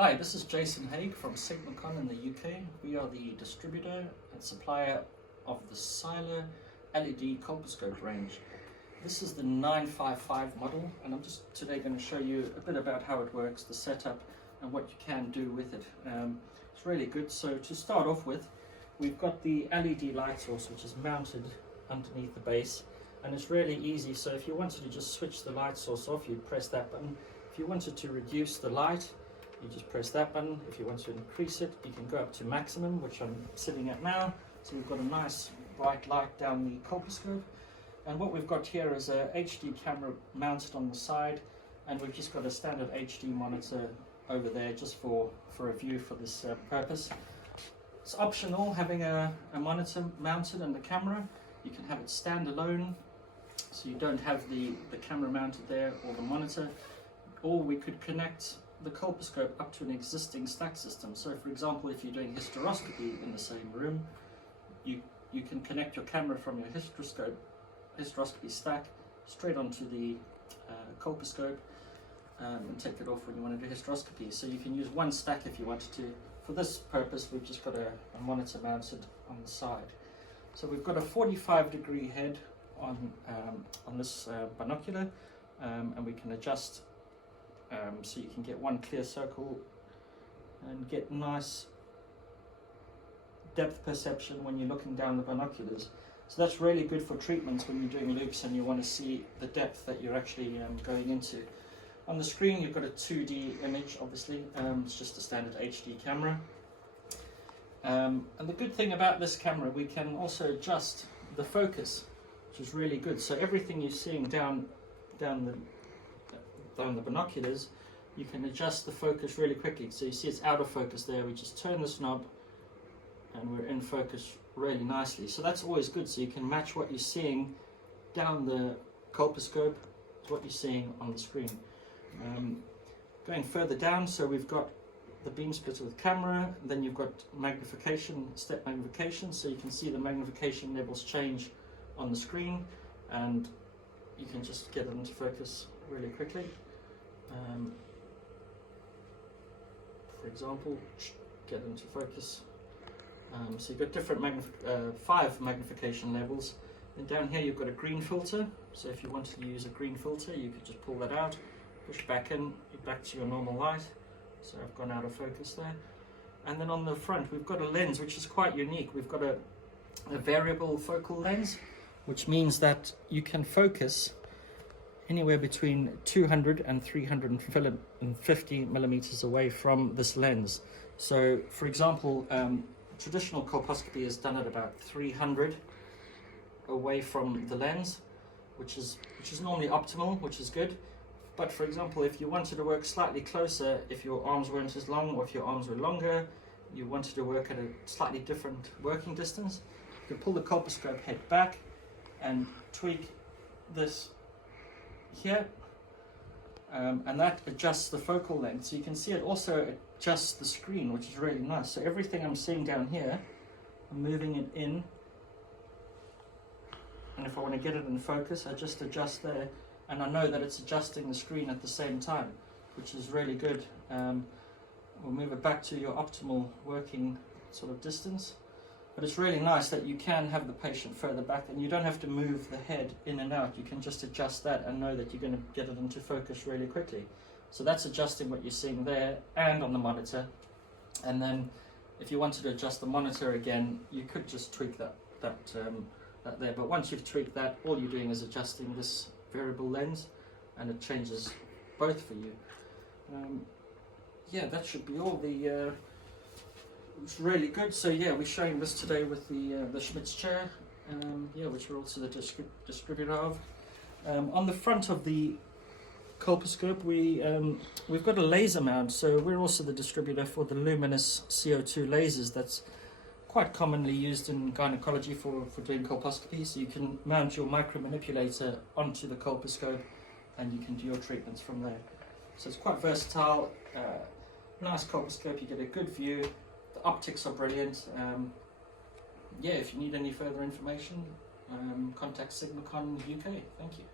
Hi, this is Jason Haig from Sigmacon in the UK. We are the distributor and supplier of the Seiler LED Colposcope range. This is the 955 model, and I'm just today going to show you a bit about how it works, the setup, and what you can do with it. It's really good. So to start off with, we've got the LED light source, which is mounted underneath the base, and it's really easy. So if you wanted to just switch the light source off, you'd press that button. If you wanted to reduce the light, you just press that button. If you want to increase it, you can go up to maximum, which I'm sitting at now. So we've got a nice bright light down the colposcope. And what we've got here is a HD camera mounted on the side, and we've just got a standard HD monitor over there just for a view for this purpose. It's optional having a monitor mounted and the camera. You can have it standalone, so you don't have the camera mounted there or the monitor, or we could connect the colposcope up to an existing stack system. So for example, if you're doing hysteroscopy in the same room, you can connect your camera from your hysteroscopy stack straight onto the colposcope and take it off when you want to do hysteroscopy. So you can use one stack if you wanted to. For this purpose, we've just got a monitor mounted on the side. So we've got a 45-degree head on this binocular, and we can adjust so you can get one clear circle and get nice depth perception when you're looking down the binoculars. So that's really good for treatments when you're doing loopes and you want to see the depth that you're actually going into. On the screen you've got a 2D image, obviously. It's just a standard HD camera. And the good thing about this camera, we can also adjust the focus, which is really good. So everything you're seeing down the binoculars, you can adjust the focus really quickly. So you see it's out of focus there, we just turn this knob and we're in focus really nicely. So that's always good, so you can match what you're seeing down the colposcope to what you're seeing on the screen. Going further down, so we've got the beam splitter with camera, then you've got magnification, step magnification, so you can see the magnification levels change on the screen, and you can just get it into focus really quickly. For example, get into focus. So you've got different 5 magnification levels. And down here you've got a green filter. So if you wanted to use a green filter, you could just pull that out, push back in, you're back to your normal light. So I've gone out of focus there. And then on the front we've got a lens which is quite unique. We've got a variable focal lens, which means that you can focus anywhere between 200 and 350 millimeters away from this lens. So for example, traditional colposcopy is done at about 300 away from the lens, which is normally optimal, which is good. But for example, if you wanted to work slightly closer, if your arms weren't as long or if your arms were longer, you wanted to work at a slightly different working distance, you can pull the colposcope head back and tweak this here, and that adjusts the focal length. So you can see it also adjusts the screen, which is really nice. So everything I'm seeing down here, I'm moving it in, and if I want to get it in focus, I just adjust there, and I know that it's adjusting the screen at the same time, which is really good. We'll move it back to your optimal working sort of distance. But it's really nice that you can have the patient further back and you don't have to move the head in and out. You can just adjust that and know that you're going to get it into focus really quickly. So that's adjusting what you're seeing there and on the monitor. And then if you wanted to adjust the monitor again, you could just tweak that there. But once you've tweaked that, all you're doing is adjusting this variable lens, and it changes both for you. Yeah, that should be all. It's really good. So yeah, we're showing this today with the Schmidt's chair, which we're also the distributor of. On the front of the colposcope, we've got a laser mount. So we're also the distributor for the luminous CO2 lasers. That's quite commonly used in gynecology for doing colposcopy. So you can mount your micromanipulator onto the colposcope, and you can do your treatments from there. So it's quite versatile. Nice colposcope. You get a good view. The optics are brilliant. If you need any further information, contact Sigmacon UK. Thank you.